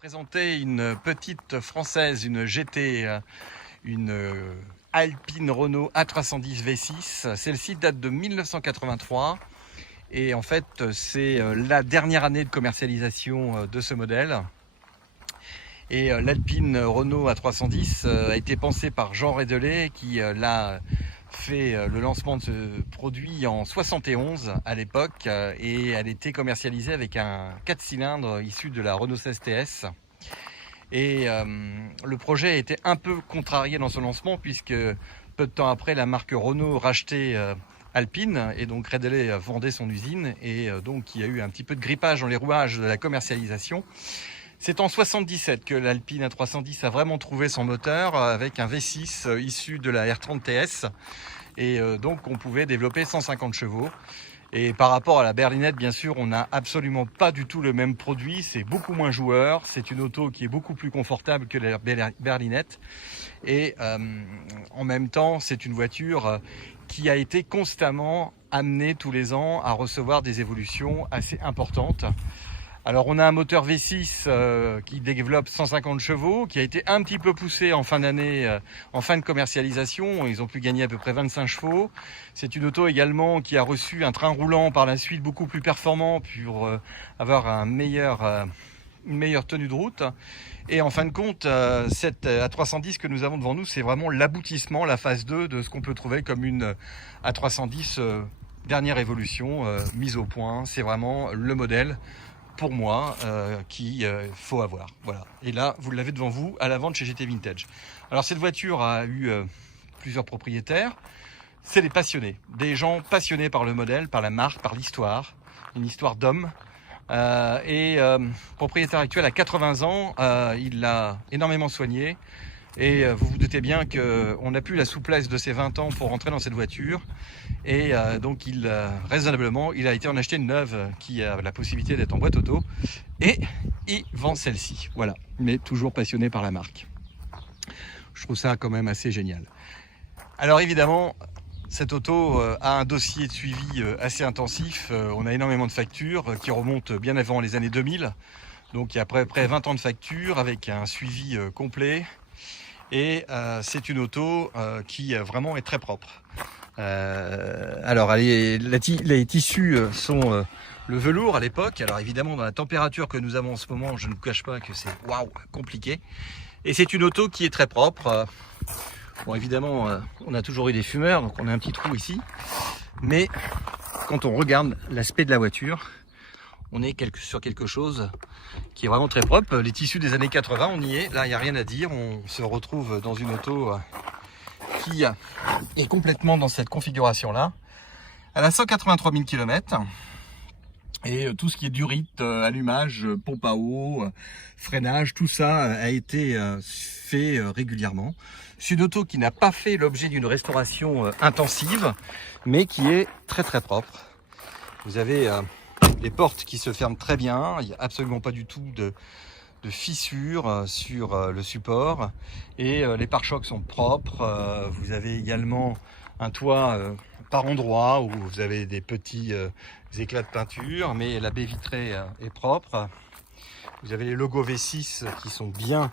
Présenter une petite française, une GT, une Alpine Renault A310 V6. Celle-ci date de 1983 et en fait c'est la dernière année de commercialisation de ce modèle. Et l'Alpine Renault A310 a été pensée par Jean Rédelet qui l'a fait le lancement de ce produit en 71 à l'époque et elle était commercialisée avec un 4 cylindres issu de la Renault 16 TS. Et le projet a été un peu contrarié dans son lancement puisque peu de temps après la marque Renault rachetait Alpine et donc Rédelet vendait son usine et donc il y a eu un petit peu de grippage dans les rouages de la commercialisation. C'est en 77 que l'Alpine A310 a vraiment trouvé son moteur avec un V6 issu de la R30 TS et donc on pouvait développer 150 chevaux. Et par rapport à la berlinette, bien sûr, on n'a absolument pas du tout le même produit. C'est beaucoup moins joueur. C'est une auto qui est beaucoup plus confortable que la berlinette. Et en même temps, c'est une voiture qui a été constamment amenée tous les ans à recevoir des évolutions assez importantes. Alors on a un moteur V6 qui développe 150 chevaux, qui a été un petit peu poussé en fin d'année, en fin de commercialisation. Ils ont pu gagner à peu près 25 chevaux. C'est une auto également qui a reçu un train roulant par la suite beaucoup plus performant pour avoir une meilleure tenue de route. Et en fin de compte, cette A310 que nous avons devant nous, c'est vraiment l'aboutissement, la phase 2 de ce qu'on peut trouver comme une A310 dernière évolution, mise au point. C'est vraiment le modèle pour moi qu'il faut avoir. Voilà. Et là, vous l'avez devant vous à la vente chez GT Vintage. Alors cette voiture a eu plusieurs propriétaires. C'est des passionnés, des gens passionnés par le modèle, par la marque, par l'histoire, une histoire d'homme. Propriétaire actuel à 80 ans, il l'a énormément soigné. Et vous vous doutez bien qu'on n'a plus la souplesse de ses 20 ans pour rentrer dans cette voiture. Et donc raisonnablement, il a été en acheter une neuve qui a la possibilité d'être en boîte auto. Et il vend celle-ci. Voilà, mais toujours passionné par la marque. Je trouve ça quand même assez génial. Alors évidemment, cette auto a un dossier de suivi assez intensif. On a énormément de factures qui remontent bien avant les années 2000. Donc il y a près 20 ans de factures avec un suivi complet. Et c'est une auto qui vraiment est très propre. Alors les tissus sont le velours à l'époque. Alors évidemment dans la température que nous avons en ce moment, je ne vous cache pas que c'est compliqué. Et c'est une auto qui est très propre. Bon évidemment on a toujours eu des fumeurs, donc on a un petit trou ici. Mais quand on regarde l'aspect de la voiture, on est sur quelque chose qui est vraiment très propre. Les tissus des années 80, on y est. Là, il n'y a rien à dire. On se retrouve dans une auto qui est complètement dans cette configuration-là. Elle a 183 000 km. Et tout ce qui est durite, allumage, pompe à eau, freinage, tout ça a été fait régulièrement. C'est une auto qui n'a pas fait l'objet d'une restauration intensive, mais qui est très très propre. Vous avez les portes qui se ferment très bien, il n'y a absolument pas du tout de fissures sur le support et les pare-chocs sont propres. Vous avez également un toit par endroit où vous avez des petits éclats de peinture, mais la baie vitrée est propre. Vous avez les logos V6 qui sont bien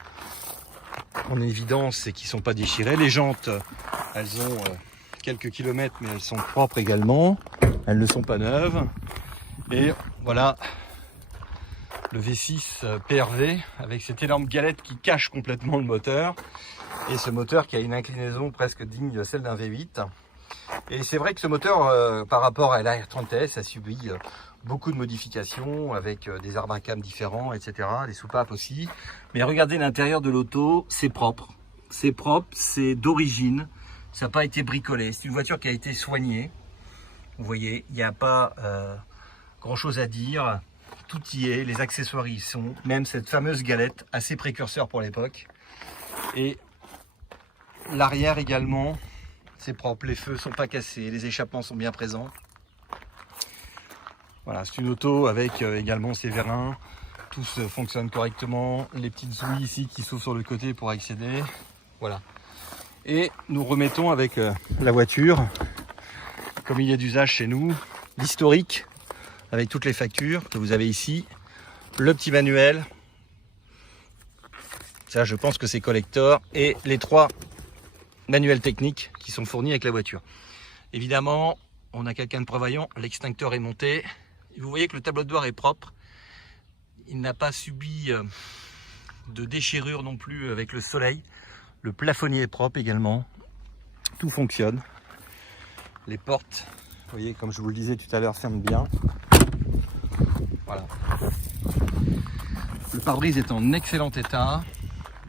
en évidence et qui ne sont pas déchirés. Les jantes, elles ont quelques kilomètres mais elles sont propres également, elles ne sont pas neuves. Et voilà le V6 PRV avec cette énorme galette qui cache complètement le moteur. Et ce moteur qui a une inclinaison presque digne de celle d'un V8. Et c'est vrai que ce moteur, par rapport à la R30 TS, a subi beaucoup de modifications avec des arbres à cam différents, etc. Des soupapes aussi. Mais regardez l'intérieur de l'auto, c'est propre. C'est propre, c'est d'origine. Ça n'a pas été bricolé. C'est une voiture qui a été soignée. Vous voyez, il n'y a pas grand chose à dire, tout y est, les accessoires y sont, même cette fameuse galette assez précurseur pour l'époque. Et l'arrière également, c'est propre, les feux sont pas cassés, les échappements sont bien présents. Voilà, c'est une auto avec également ses vérins, tout fonctionne correctement, les petites ouïes ici qui s'ouvrent sur le côté pour accéder. Voilà. Et nous remettons avec la voiture, comme il y a d'usage chez nous, l'historique avec toutes les factures que vous avez ici, le petit manuel Ça, je pense que c'est collector. Et les 3 manuels techniques qui sont fournis avec la voiture. Évidemment, on a quelqu'un de prévoyant. L'extincteur est monté. Et vous voyez que le tableau de bord est propre. Il n'a pas subi de déchirure non plus avec le soleil. Le plafonnier est propre également. Tout fonctionne. Les portes, vous voyez, comme je vous le disais tout à l'heure, ferment bien. Voilà. Le pare-brise est en excellent état.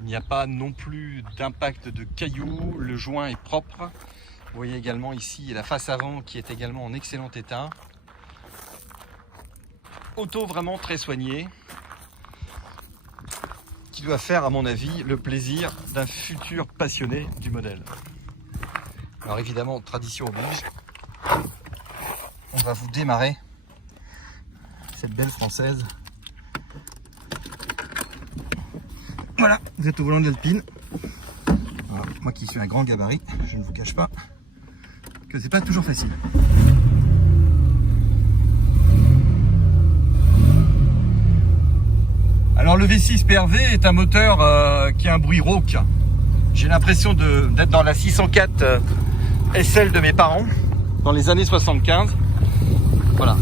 Il n'y a pas non plus d'impact de cailloux. Le joint est propre. Vous voyez également ici la face avant qui est également en excellent état. Auto vraiment très soignée, qui doit faire à mon avis le plaisir d'un futur passionné du modèle. Alors évidemment, tradition oblige, on va vous démarrer cette belle française. Voilà, vous êtes au volant de l'Alpine. Voilà, moi qui suis un grand gabarit, je ne vous cache pas que c'est pas toujours facile. Alors le V6 PRV est un moteur qui a un bruit rauque. J'ai l'impression d'être dans la 604 SL de mes parents, dans les années 75. Voilà.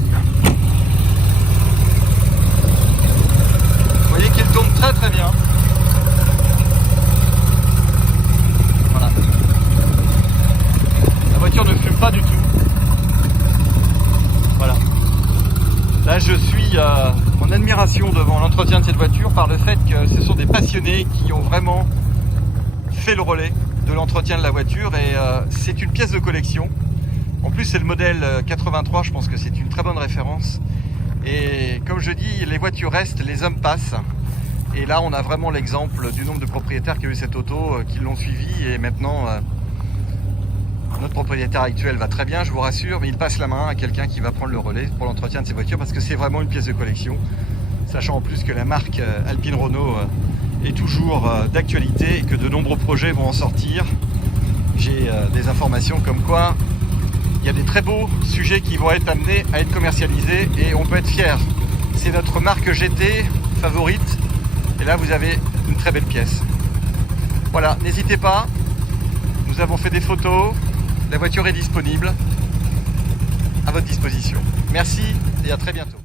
Vous voyez qu'il tourne très très bien. Voilà. La voiture ne fume pas du tout. Voilà. Là je suis en admiration devant l'entretien de cette voiture par le fait que ce sont des passionnés qui ont vraiment fait le relais de l'entretien de la voiture et c'est une pièce de collection. En plus c'est le modèle 83, je pense que c'est une très bonne référence. Et comme je dis, les voitures restent, les hommes passent. Et là on a vraiment l'exemple du nombre de propriétaires qui ont eu cette auto, qui l'ont suivi et maintenant notre propriétaire actuel va très bien, je vous rassure, mais il passe la main à quelqu'un qui va prendre le relais pour l'entretien de ces voitures parce que c'est vraiment une pièce de collection. Sachant en plus que la marque Alpine Renault est toujours d'actualité et que de nombreux projets vont en sortir. J'ai des informations comme quoi il y a des très beaux sujets qui vont être amenés à être commercialisés et on peut être fier. C'est notre marque GT favorite et là vous avez une très belle pièce. Voilà, n'hésitez pas, nous avons fait des photos, la voiture est disponible à votre disposition. Merci et à très bientôt.